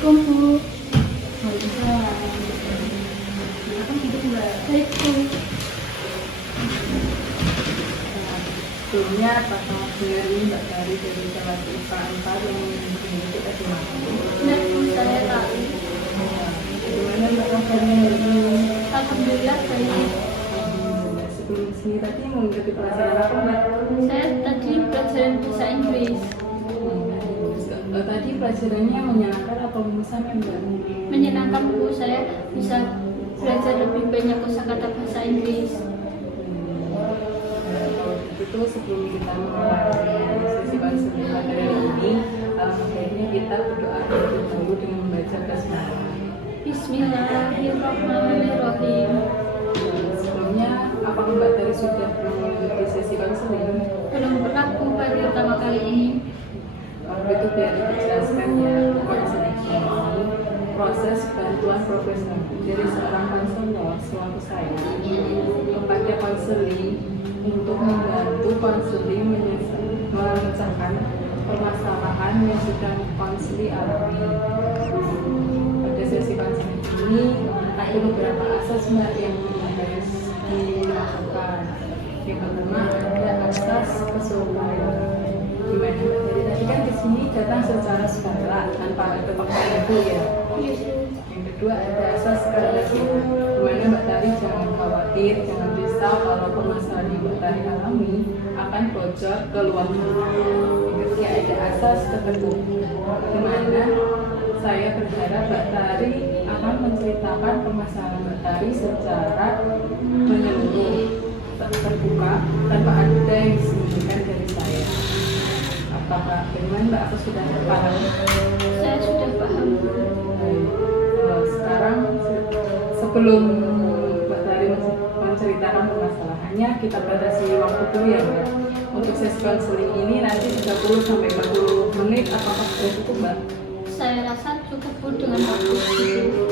Assalamualaikum Bu. Waalaikumsalam. Silakan duduk Mbak. Baik Bu. Sebelumnya Pak dengar ini Mbak dari kelas IPA 4 yang mengikuti tadi malam. Benar Bu, saya tahu. Gimana Mbak kabarnya hari ini? Alhamdulillah baik. Sebelum sini tadi mengikuti pelajaran apa Mbak? Saya tadi pelajaran bahasa Inggris. Tadi pelajarannya menyenangkan atau membosankan Mbak? Menyenangkan Bu, saya bisa belajar lebih banyak kosakata bahasa Inggris. Kalau begitu sebelum kita memulai sesi konseling pada hari ini, baiknya kita berdoa terlebih dahulu dengan membaca basmalah. Bismillahirrahmanirrahim. Sebelumnya, apakah Mbak Tari sudah mengikuti sesi konseling? Belum pernah Bu, baru pertama kali ini. Waktu itu biar dijelaskan ya, konseling ini proses bantuan profesional dari seorang konselor selaku saya kepada konseling untuk membantu konseling memecahkan permasalahan yang sedang konseli alami. Pada sesi konseling ini ada beberapa asas Mbak yang harus dilakukan. Yang pertama ada asas keseluruhan. Gimana Mbak? Jadi tadi kan di sini datang secara sukarela tanpa ada paksaan ibu ya. Yang kedua ada asas keadaan. Gimana Mbak Tari jangan khawatir, jangan risau kalau permasalahan yang Mbak Tari alami akan bocor ke luar negeri. Yang ketiga ada asas keterbukaan. Gimana saya berharap Mbak Tari akan menceritakan permasalahan Mbak Tari secara menyeluruh, terbuka, tanpa ada yang disembunyikan dari saya. Apakah bagaimana Mbak? Aku sudah paham? Saya sudah paham Bu. Baik. Sekarang sebelum Mbak Tari menceritakan permasalahannya, kita batasi waktu dulu ya Mbak. Untuk sesi konseling ini nanti 30 sampai 40 menit, apakah sudah cukup Mbak? Saya rasa cukup Bu dengan waktu itu.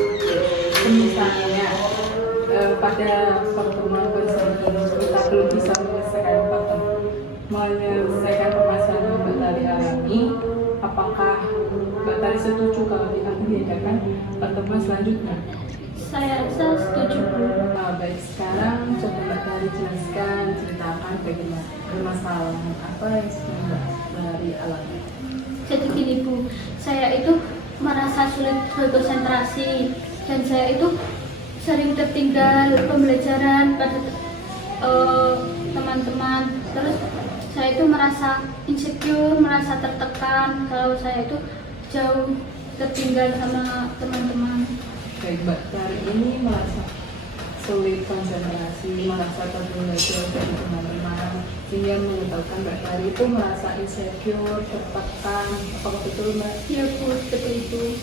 Misalnya pada pertemuan konseling ini kita belum bisa menyelesaikan permasalahan yang Mbak Tari alami, apakah Mbak Tari setuju kalau akan diadakan pertemuan selanjutnya? Saya rasa setuju Bu. Baik, sekarang coba Mbak Tari jelaskan, ceritakan bagaimana permasalahan apa yang sedang Mbak Tari alami. Jadi gini Bu, saya itu merasa sulit berkonsentrasi dan saya itu sering tertinggal pembelajaran pada teman-teman. Terus saya itu merasa insecure, merasa tertekan kalau saya itu jauh tertinggal sama teman-teman. Baik, Mbak Tari ini merasa sulit konsentrasi, merasa tertinggal dari teman-teman, sehingga menyebabkan Mbak Tari itu merasa insecure, tertekan. Apakah betul Mbak? Ya Bu, seperti itu.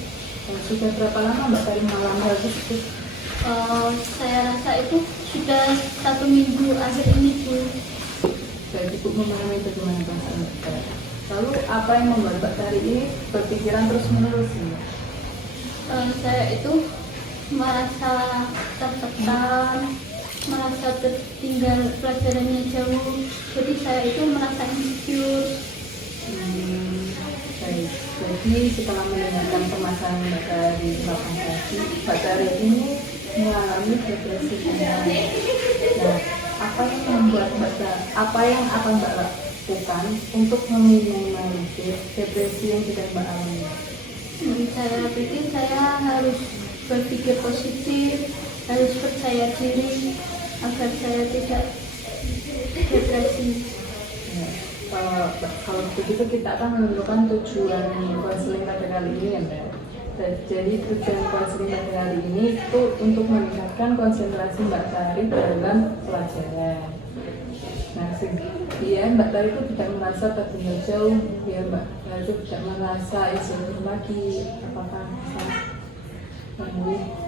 Sudah berapa lama Mbak Tari mengalami hal tersebut? Saya rasa itu sudah 1 minggu akhir ini Bu. Baik, Ibu memahami bagaimana perasaan Mbak Tari. Lalu apa yang membuat Mbak Tari ini berpikiran terus-menerus? Saya itu merasa tertekan, merasa tertinggal pelajarannya jauh. Jadi saya itu merasa insecure. Baik, jadi setelah mendengarkan permasalahan Mbak Tari melakukan tadi, Mbak Tari ini mengalami depresi. Nah, apa yang membuat Mbak Tari, apa yang akan Mbak lakukan untuk meminimalisir depresi yang sedang Mbak alami? Saya pikir saya harus berpikir positif, harus percaya diri agar saya tidak depresi. Ya, kalau begitu kita akan menentukan tujuan konseling pada kali ini ya Mbak. Jadi tujuan konseling pada kali ini itu untuk meningkatkan konsentrasi Mbak Tari dalam pelajaran. Nah, biar Mbak Tari itu tidak merasa tertinggal jauh, biar Mbak Tari itu tidak merasa insecure lagi. Apakah bisa?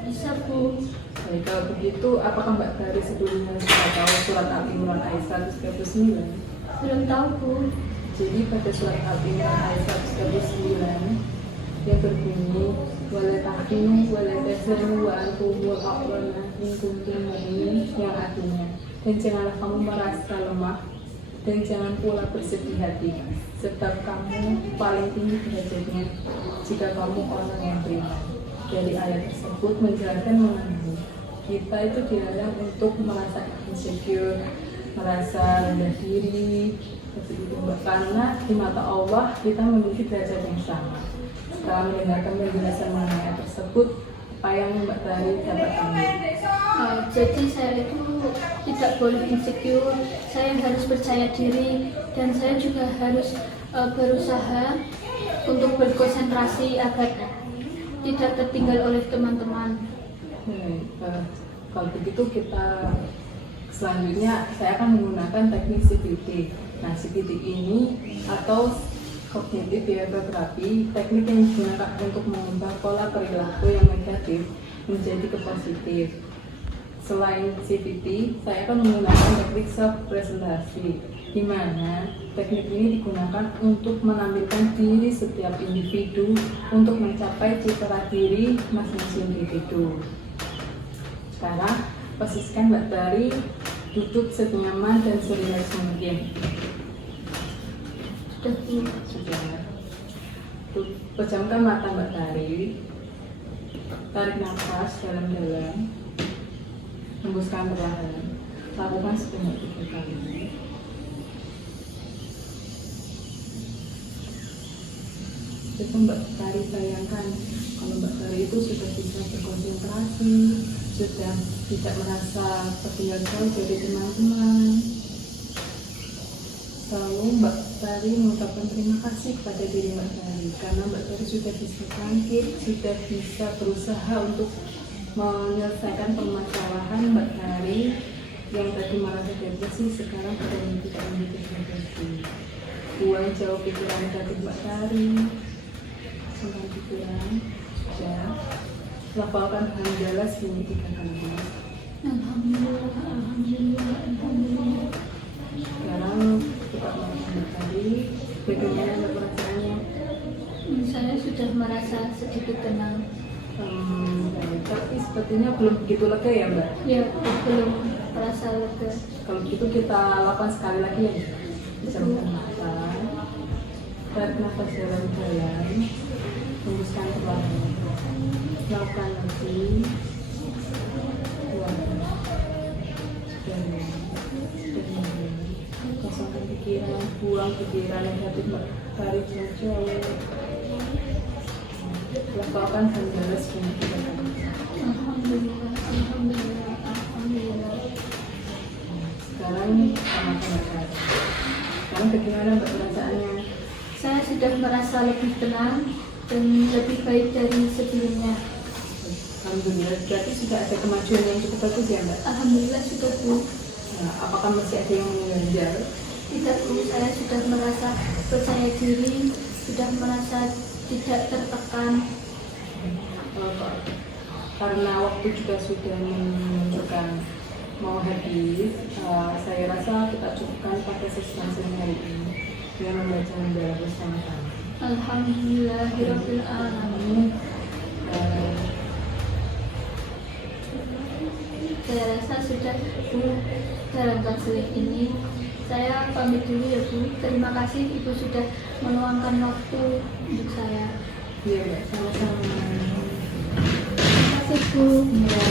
Bisa Bu. Baik, kalau begitu, apakah Mbak Tari sebelumnya sudah tahu surat Al-Imran ayat 139? Belum tahu Bu. Jadi pada surat Al-Imran ayat 139 yang berbunyi wala tahinu wala tahzanu wa antumul a'lana in kuntum mu'minin, yang artinya dan janganlah kamu merasa lemah Dan jangan pula bersedih hati, sebab kamu paling tinggi derajatnya jika kamu orang yang beriman. Dari ayat tersebut menjelaskan mengenai kita itu dilarang untuk merasa insecure, merasa rendah diri, seperti itu, karena di mata Allah kita memiliki derajat yang sama. Setelah mendengarkan penjelasan mengenai ayat tersebut, apa yang Mbak Tari dapatkan? Jadi saya itu tidak boleh insecure, saya harus percaya diri, dan saya juga harus berusaha untuk berkonsentrasi agar tidak tertinggal oleh teman-teman. Kalau begitu kita selanjutnya saya akan menggunakan teknik CBT. Nah, CBT ini atau Cognitive Behavioral Therapy, teknik yang digunakan untuk mengubah pola perilaku yang negatif menjadi ke positif. Selain CBT, saya akan menggunakan teknik self-presentasi, di mana teknik ini digunakan untuk menampilkan diri setiap individu untuk mencapai citra diri masing-masing individu. Sekarang, posisikan Mbak Tari duduk senyaman dan serileks mungkin. Sudah. Pejamkan mata Mbak Tari. Tarik nafas dalam-dalam. Hembuskan perlahan. Lakukan sebanyak 3 kali. Coba Mbak Tari bayangkan kalau Mbak Tari itu sudah bisa berkonsentrasi, sudah tidak merasa tertinggal jauh dari teman-teman. Lalu Mbak Tari mengucapkan terima kasih kepada diri Mbak Tari karena Mbak Tari sudah bisa bangkit, sudah bisa berusaha untuk menyelesaikan permasalahan Mbak Tari yang tadi merasa depresi, sekarang sudah tidak memiliki depresi. Buang jauh pikiran negatif Mbak Tari, simpan pikiran, sudah. Lafalkan hamdalah sebanyak 3 kali. Alhamdulillah, alhamdulillah, alhamdulillah. Sekarang kita melakukan tadi, bagaimana Mbak perasaannya? Saya sudah merasa sedikit tenang. Baik, tapi sepertinya belum begitu lega ya Mbak? Ya, belum merasa lega. Kalau begitu kita lakukan sekali lagi ya. Pejamkan mata, tarik nafas dalam-dalam, hembuskan perlahan. Lakukan lagi. Kosongkan pikiran, buang pikiran negatif Mbak Tari jauh-jauh. Lakukan hamdalah sebanyak 3 kali. Alhamdulillah, alhamdulillah, alhamdulillah. Sekarang sama-sama Mbak Tari. Sekarang bagaimana Mbak perasaannya? Saya sudah merasa lebih tenang dan lebih baik dari sebelumnya. Alhamdulillah, berarti sudah ada kemajuan yang cukup bagus ya Mbak? Alhamdulillah sudah Bu. Nah, apakah masih ada yang mengganjal? Tidak Bu, saya sudah merasa percaya diri, sudah merasa tidak tertekan. Karena waktu juga sudah menunjukkan mau habis, saya rasa kita cukupkan pada sesi hari ini dengan membaca hamdalah bersama-sama. Alhamdulillahirabbil alamin. Saya rasa sudah Bu dalam konseling ini. Saya pamit dulu ya Bu. Terima kasih Ibu sudah meluangkan waktu untuk saya. Iya Mbak, sama-sama. Terima kasih Bu. Ya.